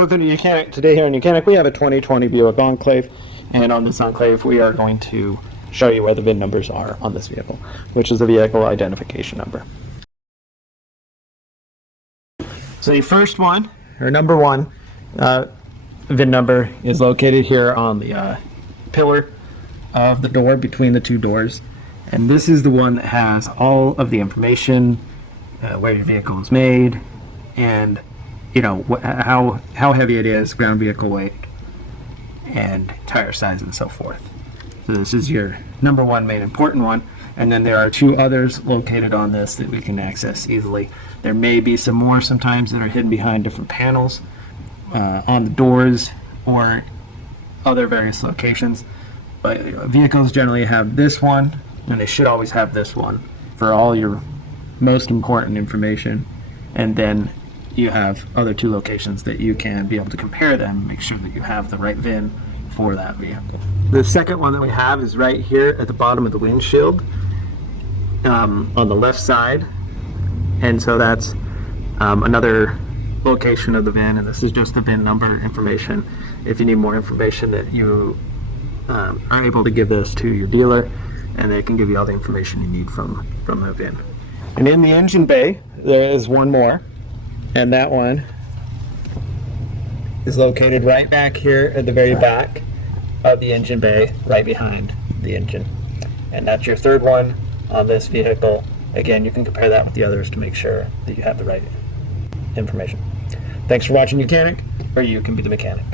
Welcome to YOUCANIC. Today here in YOUCANIC we have a 2020 Buick Enclave, and on this Enclave we are going to show you where the VIN numbers are on this vehicle, which is the vehicle identification number. So the first one, or number one, VIN number is located here on the pillar of the door between the two doors, and this is the one that has all of the information, where your vehicle is made, and you know how heavy it is, ground vehicle weight, and tire size, and so forth. So this is your number one main important one, and then there are two others located on this that we can access easily. There may be some more sometimes that are hidden behind different panels on the doors or other various locations, but vehicles generally have this one, and they should always have this one for all your most important information, and then you have other two locations that you can be able to compare them and make sure that you have the right VIN for that vehicle. The second one that we have is right here at the bottom of the windshield on the left side, and so that's another location of the VIN, and this is just the VIN number information. If you need more information, that you are able to give this to your dealer, and they can give you all the information you need from the VIN. And in the engine bay there is one more, and that one is located right back here at the very back of the engine bay, right behind the engine. And that's your third one on this vehicle. Again, you can compare that with the others to make sure that you have the right information. Thanks for watching YOUCANIC, or you can be the mechanic.